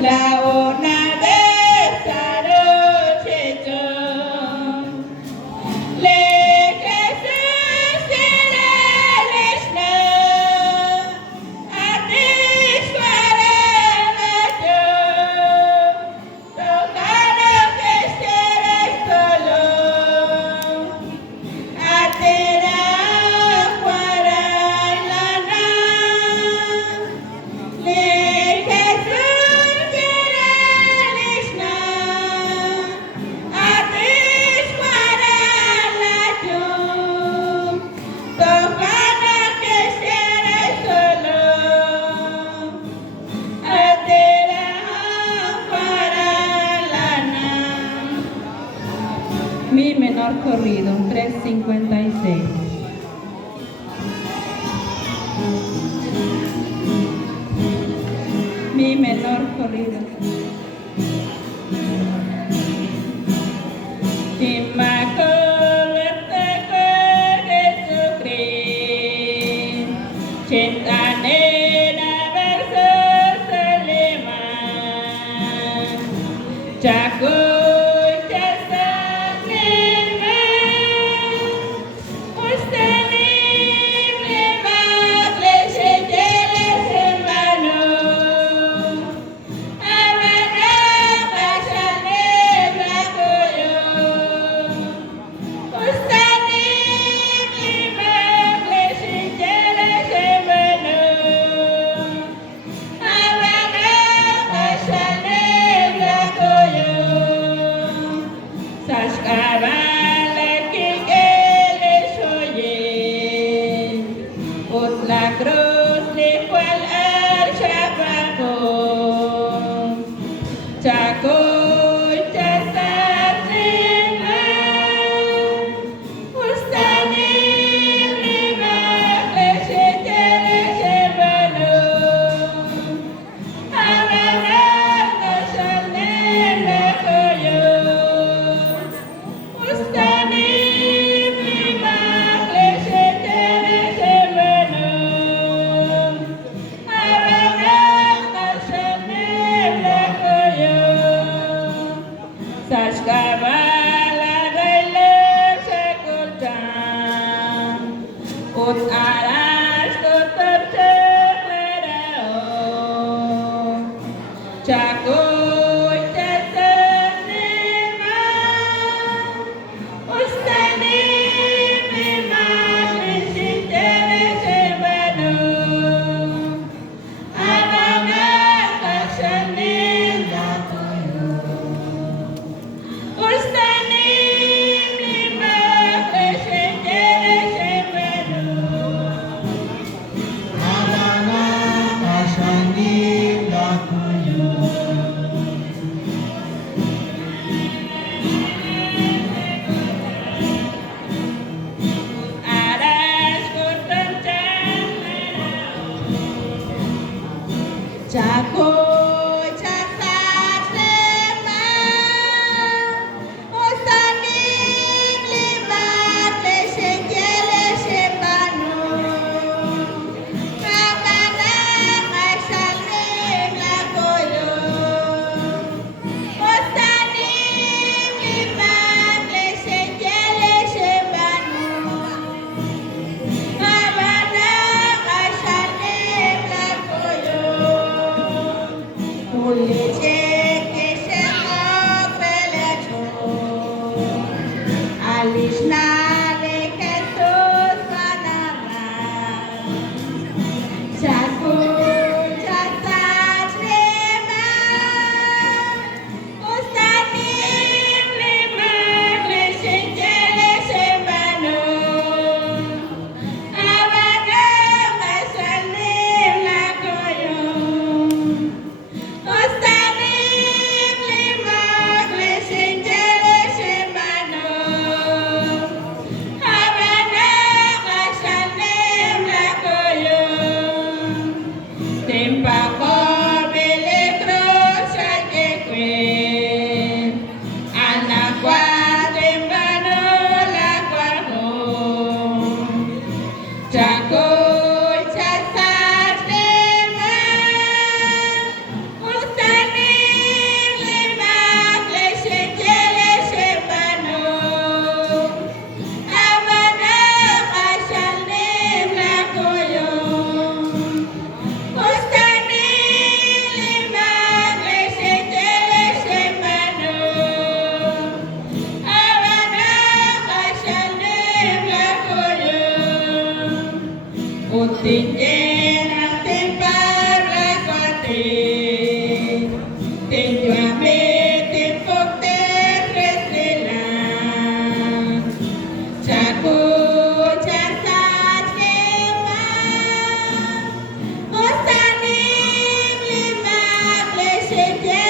La una vez anoche Mi menor corrido, 356. Mi menor corrido. Cintane berseleman, jago jasa neman, mustanim lemak lese jele semanu, amana pasane lagoyo, mustanim lemak lese jele semanu. La cruz de cual al chapaco, chaco chasatema, ustanim lima klese jele sebanu, amana kasanem lakoyo, ustanim lima klese jele sebanu. Saskabala gaile sekultan, ut aras tutur ceklerao, cakuy cesenima, ustanim lima lisin jele sebanu, abangan kasanim lakoyo. Ustanim lima klese jele sebanu, abangan kasanim lakoyo. aras kutan ceklerao, cakuy casat leman, ustanim lima klese jele sebanu, amana kasanim lakoyo, ustanim lima klese jele sebanu, amana kasanim lakoyo. Puliche que se copelecho, alisna de Jesús manama, sakuy jasad leman, ustanim lima klese jele sebanu, amana kasanim lakoyo. Ustanim C'était